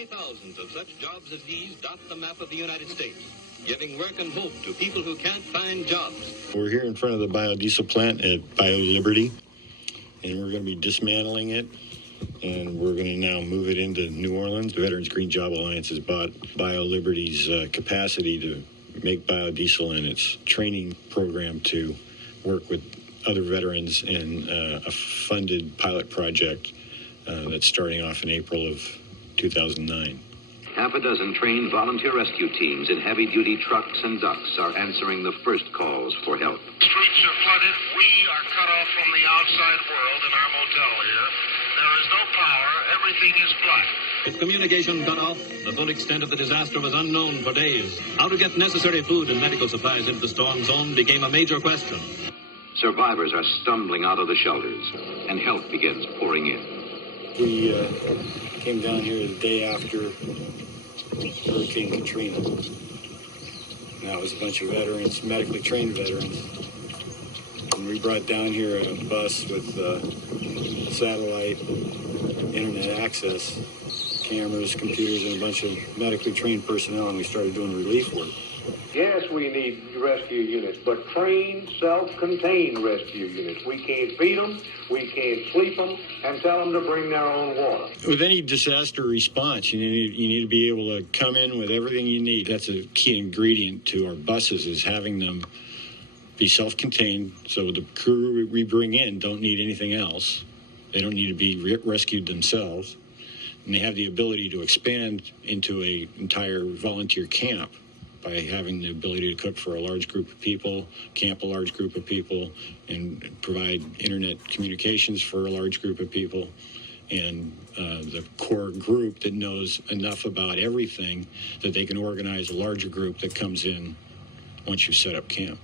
Many thousands of such jobs as these dot the map of the United States, giving work and hope to people who can't find jobs. We're here in front of the biodiesel plant at BioLiberty, and we're going to be dismantling it, and we're going to now move it into New Orleans. The Veterans Green Job Alliance has bought BioLiberty's capacity to make biodiesel and its training program to work with other veterans in a funded pilot project that's starting off in April of 2009. Half a dozen trained volunteer rescue teams in heavy-duty trucks and ducks are answering the first calls for help. Streets are flooded. We are cut off from the outside world in our motel here. There is no power. Everything is black. With communication cut off, the full extent of the disaster was unknown for days. How to get necessary food and medical supplies into the storm zone became a major question. Survivors are stumbling out of the shelters, and help begins pouring in. We came down here the day after Hurricane Katrina. Now it was a bunch of veterans, medically trained veterans. And we brought down here a bus with satellite, internet access, cameras, computers, and a bunch of medically trained personnel, and we started doing relief work. Yes, we need rescue units, but trained, self-contained rescue units. We can't feed them, we can't sleep them, and tell them to bring their own water. With any disaster response, you need to be able to come in with everything you need. That's a key ingredient to our buses, is having them be self-contained, so the crew we bring in don't need anything else. They don't need to be rescued themselves, and they have the ability to expand into an entire volunteer camp by having the ability to cook for a large group of people, camp a large group of people, and provide internet communications for a large group of people, and the core group that knows enough about everything that they can organize a larger group that comes in once you set up camp.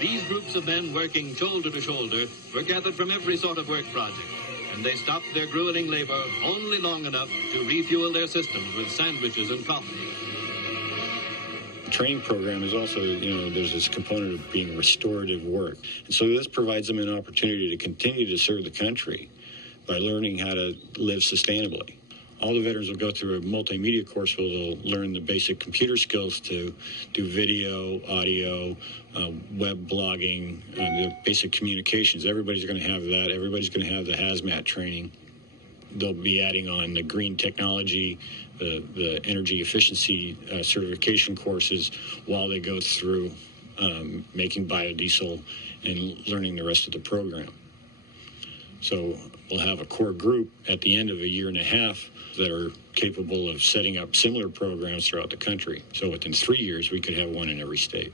These groups of men working shoulder to shoulder were gathered from every sort of work project, and they stopped their grueling labor only long enough to refuel their systems with sandwiches and coffee. The training program is also, there's this component of being restorative work. And so this provides them an opportunity to continue to serve the country by learning how to live sustainably. All the veterans will go through a multimedia course where they'll learn the basic computer skills to do video, audio, web blogging, the basic communications. Everybody's going to have that. Everybody's going to have the hazmat training. They'll be adding on the green technology, the energy efficiency certification courses while they go through making biodiesel and learning the rest of the program. So we'll have a core group at the end of a year and a half that are capable of setting up similar programs throughout the country. So within 3 years, we could have one in every state.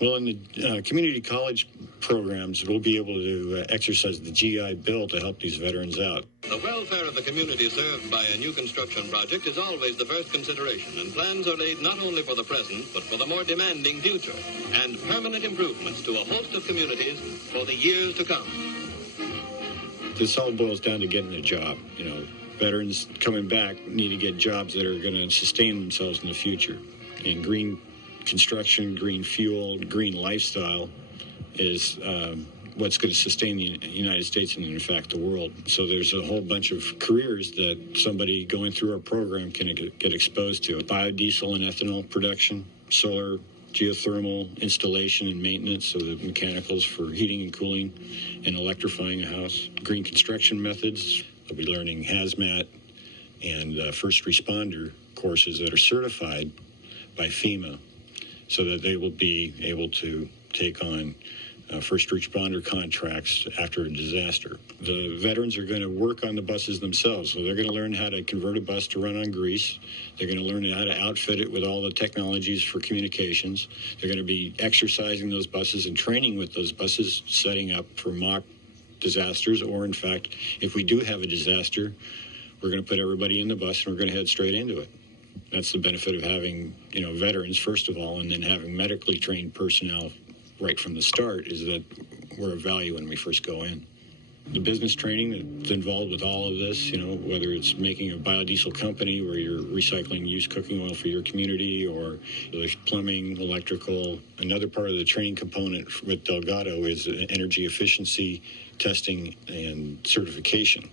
Well, in the community college programs, we'll be able to exercise the GI Bill to help these veterans out. The welfare of the community served by a new construction project is always the first consideration, and plans are laid not only for the present, but for the more demanding future, and permanent improvements to a host of communities for the years to come. This all boils down to getting a job. Veterans coming back need to get jobs that are going to sustain themselves in the future. And green construction, green fuel, green lifestyle is what's going to sustain the United States and, in fact, the world. So there's a whole bunch of careers that somebody going through our program can get exposed to. Biodiesel and ethanol production, solar, geothermal installation and maintenance, so the mechanicals for heating and cooling and electrifying a house. Green construction methods. They'll be learning hazmat and first responder courses that are certified by FEMA, so that they will be able to take on first responder contracts after a disaster. The veterans are going to work on the buses themselves, so they're going to learn how to convert a bus to run on grease. They're going to learn how to outfit it with all the technologies for communications. They're going to be exercising those buses and training with those buses, setting up for mock disasters, or in fact, if we do have a disaster, we're going to put everybody in the bus and we're going to head straight into it. That's the benefit of having, veterans, first of all, and then having medically trained personnel right from the start, is that we're of value when we first go in. The business training that's involved with all of this, whether it's making a biodiesel company where you're recycling used cooking oil for your community, or there's plumbing, electrical. Another part of the training component with Delgado is energy efficiency testing and certification.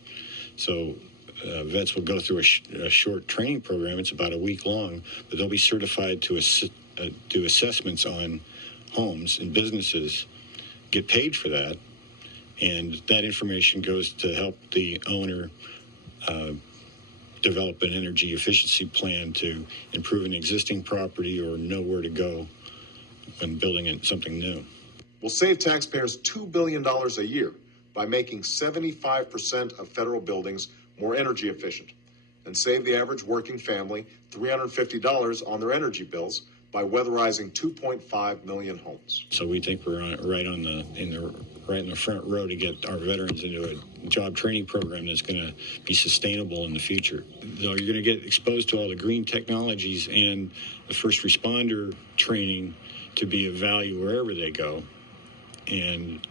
So vets will go through a short training program. It's about a week long, but they'll be certified to do assessments on homes and businesses, get paid for that, and that information goes to help the owner develop an energy efficiency plan to improve an existing property or know where to go when building something new. Will save taxpayers $2 billion a year by making 75% of federal buildings more energy efficient, and save the average working family $350 on their energy bills by weatherizing 2.5 million homes. So we think we're right in the front row to get our veterans into a job training program that's going to be sustainable in the future. Though you're going to get exposed to all the green technologies and the first responder training to be of value wherever they go, and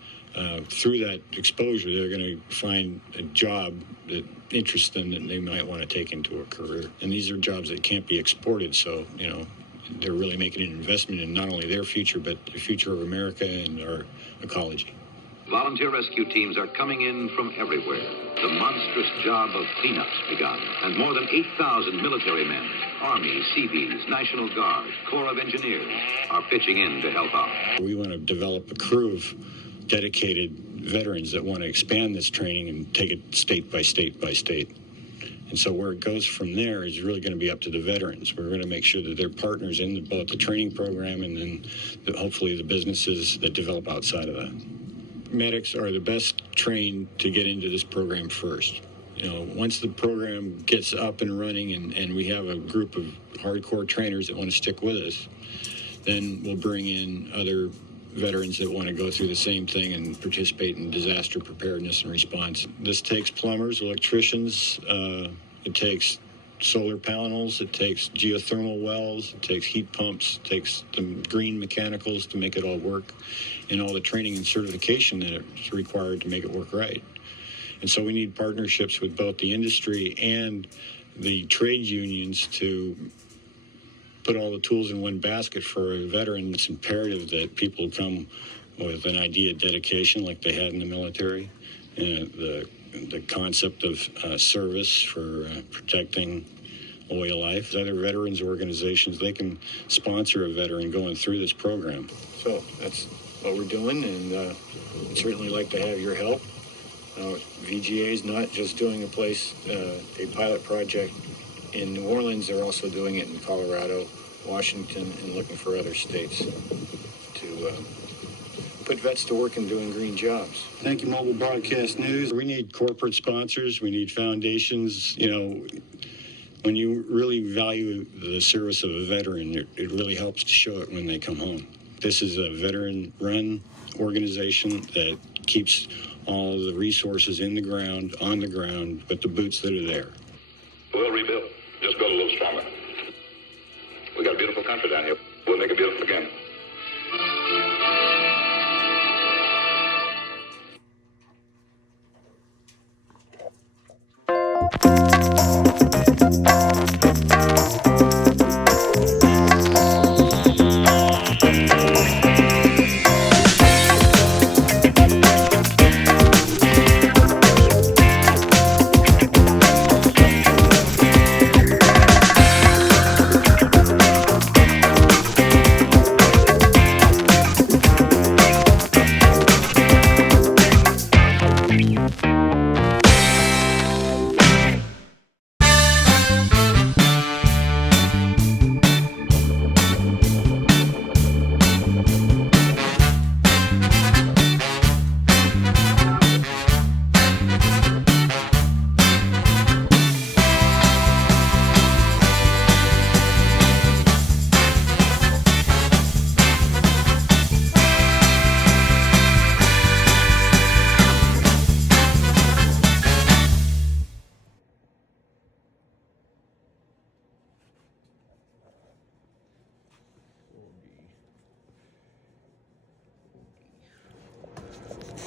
through that exposure, they're going to find a job that interests them that they might want to take into a career. And these are jobs that can't be exported, so they're really making an investment in not only their future, but the future of America and our ecology. Volunteer rescue teams are coming in from everywhere. The monstrous job of cleanups begun, and more than 8,000 military men, Army, Seabees, National Guard, Corps of Engineers are pitching in to help out. We want to develop a crew of dedicated veterans that want to expand this training and take it state by state by state. And so where it goes from there is really going to be up to the veterans. We're going to make sure that they're partners in both the training program and then hopefully the businesses that develop outside of that. Medics are the best trained to get into this program first. Once the program gets up and running and we have a group of hardcore trainers that want to stick with us, then we'll bring in other veterans that want to go through the same thing and participate in disaster preparedness and response. This takes plumbers, electricians, it takes solar panels, it takes geothermal wells, it takes heat pumps, it takes the green mechanicals to make it all work, and all the training and certification that is required to make it work right. And so we need partnerships with both the industry and the trade unions to put all the tools in one basket for a veteran. It's imperative that people come with an idea of dedication like they had in the military, the concept of service for protecting a way of life. Other veterans organizations, they can sponsor a veteran going through this program. So that's what we're doing, and we'd certainly like to have your help. VGA is not just doing a pilot project in New Orleans, they're also doing it in Colorado, Washington, and looking for other states to put vets to work in doing green jobs. Thank you, Mobile Broadcast News. We need corporate sponsors. We need foundations. When you really value the service of a veteran, it really helps to show it when they come home. This is a veteran-run organization that keeps all the resources on the ground, with the boots that are there. We'll rebuild. Just build a little stronger. We got a beautiful country down here. We'll make it beautiful again.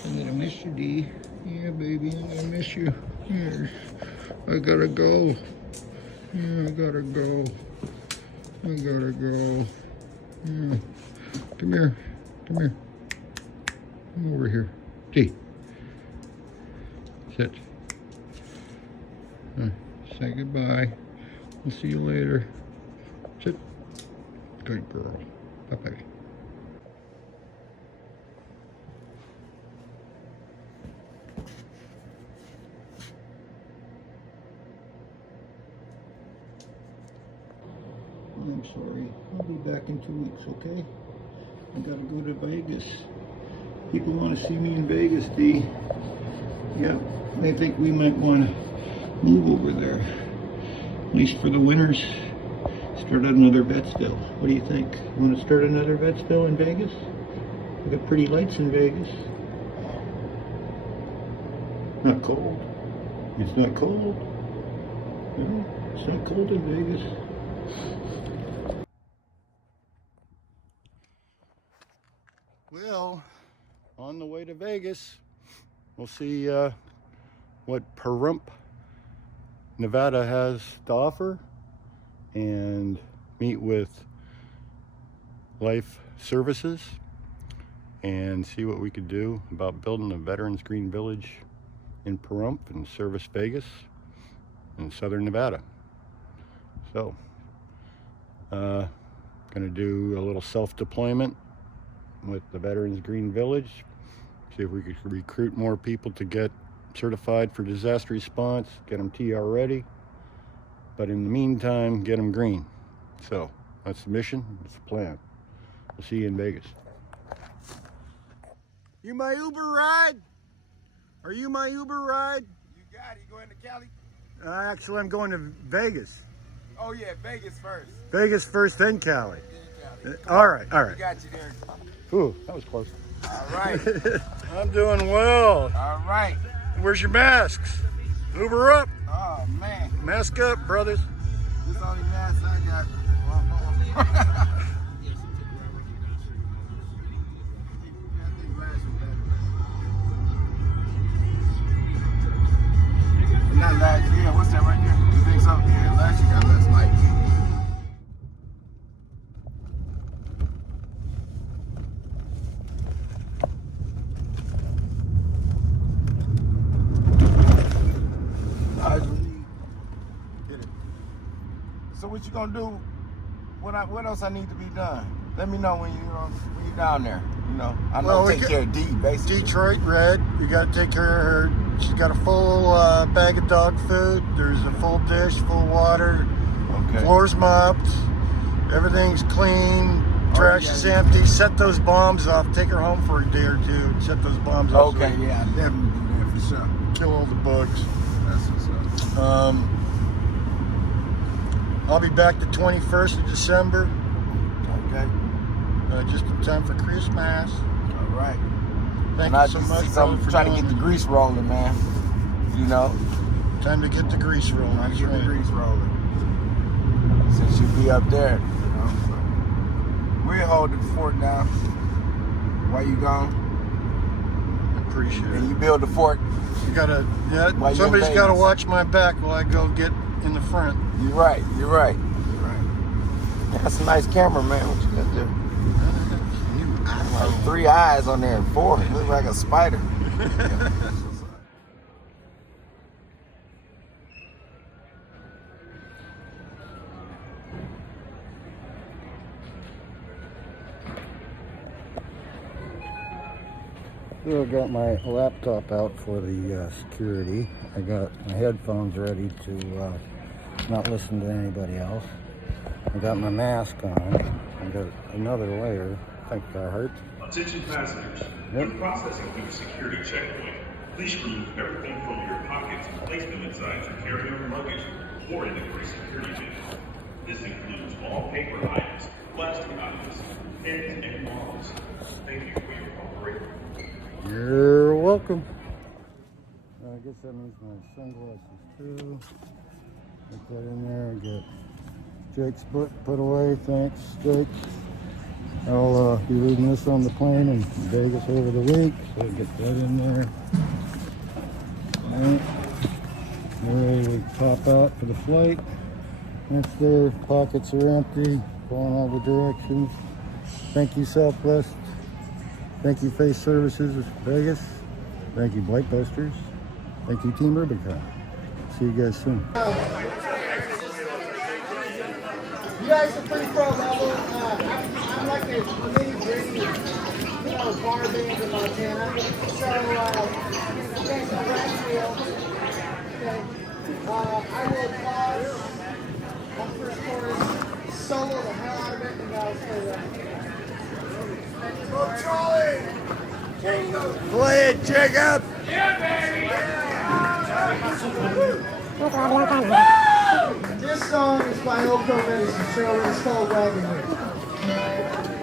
I'm gonna miss you, D. Yeah, baby, I'm gonna miss you. Yes. I gotta go. Yeah, I gotta go. I gotta go. Yeah. Come here. Come here. Come over here. D. Sit. Say goodbye. We'll see you later. Sit. Good girl. Bye-bye. I'm sorry. I'll be back in 2 weeks, okay? I gotta go to Vegas. People want to see me in Vegas, D. Yeah, they think we might want to move over there. At least for the winters. Start another Vetsville. What do you think? You want to start another Vetsville in Vegas? We got pretty lights in Vegas. Not cold. It's not cold. No, it's not cold in Vegas. Well, on the way to Vegas, we'll see what Pahrump, Nevada has to offer and meet with Life Services and see what we could do about building a Veterans Green Village in Pahrump and service Vegas in southern Nevada. So, gonna do a little self-deployment with the Veterans Green Village, see if we could recruit more people to get certified for disaster response, get them TR ready, but in the meantime, get them green. So that's the mission, that's the plan. We'll see you in Vegas. You my Uber ride? Are you my Uber ride? You got it. You going to Cali? Actually, I'm going to Vegas. Oh yeah, Vegas first. Vegas first, then Cali. Then Cali. All right, all We right. got you there. Ooh, that was close. All right. I'm doing well. All right. Where's your masks? Uber up. Oh man. Mask up, brothers. This only mask I got. Not last year. What's that right there? You think so? Yeah, last year got less lights. So what you gonna do? What else I need to be done? Let me know when you're down there. You know, I know Well, take care of D basically. Detroit Red, you got to take care of her. She's got a full bag of dog food. There's a full dish, full water. Okay. Floor's mopped. Everything's clean. Trash is empty. Set those bombs off. Take her home for a day or two. Set those bombs off. Okay, yeah, I definitely do that for sure. Kill all the bugs. That's what's up. I'll be back the 21st of December. Okay. Just in time for Christmas. All right. Thank And I you so just much, see brother, something for trying to doing get the it. grease rolling, man. You know, Time to get the grease rolling. trying to That's get the right. grease rolling. Since you be up there, you know. So. We'll hold the fort down while you gone, Appreciate and it. you build the fort. You gotta, While yeah. you're Somebody's in gotta Vegas. watch my back while I go get in the front. You're right. You're right. You're right. That's a nice camera, man. What you got there? Like 3 eyes on there and 4. It looks like a spider. Yeah. So I got my laptop out for the security. I got my headphones ready to not listen to anybody else. I got my mask on. I got another layer. Thank God, hurt. Attention passengers, when processing through the security checkpoint, please remove everything from your pockets and place them inside your carry-on luggage or in the free security bin. This includes all paper items, plastic items, pens, and bottles. Thank you for your cooperation. You're welcome. I guess that means my sunglasses too. Put that in there. Get Jake's book put away. Thanks, Jake. I'll be reading this on the plane in Vegas over the week, so I'll get that in there. Alright. We're ready to pop out for the flight. That's there. Pockets are empty. Going all the directions. Thank you, Southwest. Thank you, Face Services Vegas. Thank you, Blight Busters. Thank you, Team Rubicon. See you guys soon. You guys are pretty pro level. I'm like a mini dream, bar band in Montana. So, you guys are Braswell. Okay. I will pause on first chorus, solo the hell out of it, and guys play that. Go Charlie! Play it, Jacob! This song is by Oco Medicine Show, and it's called Wagon Wheel.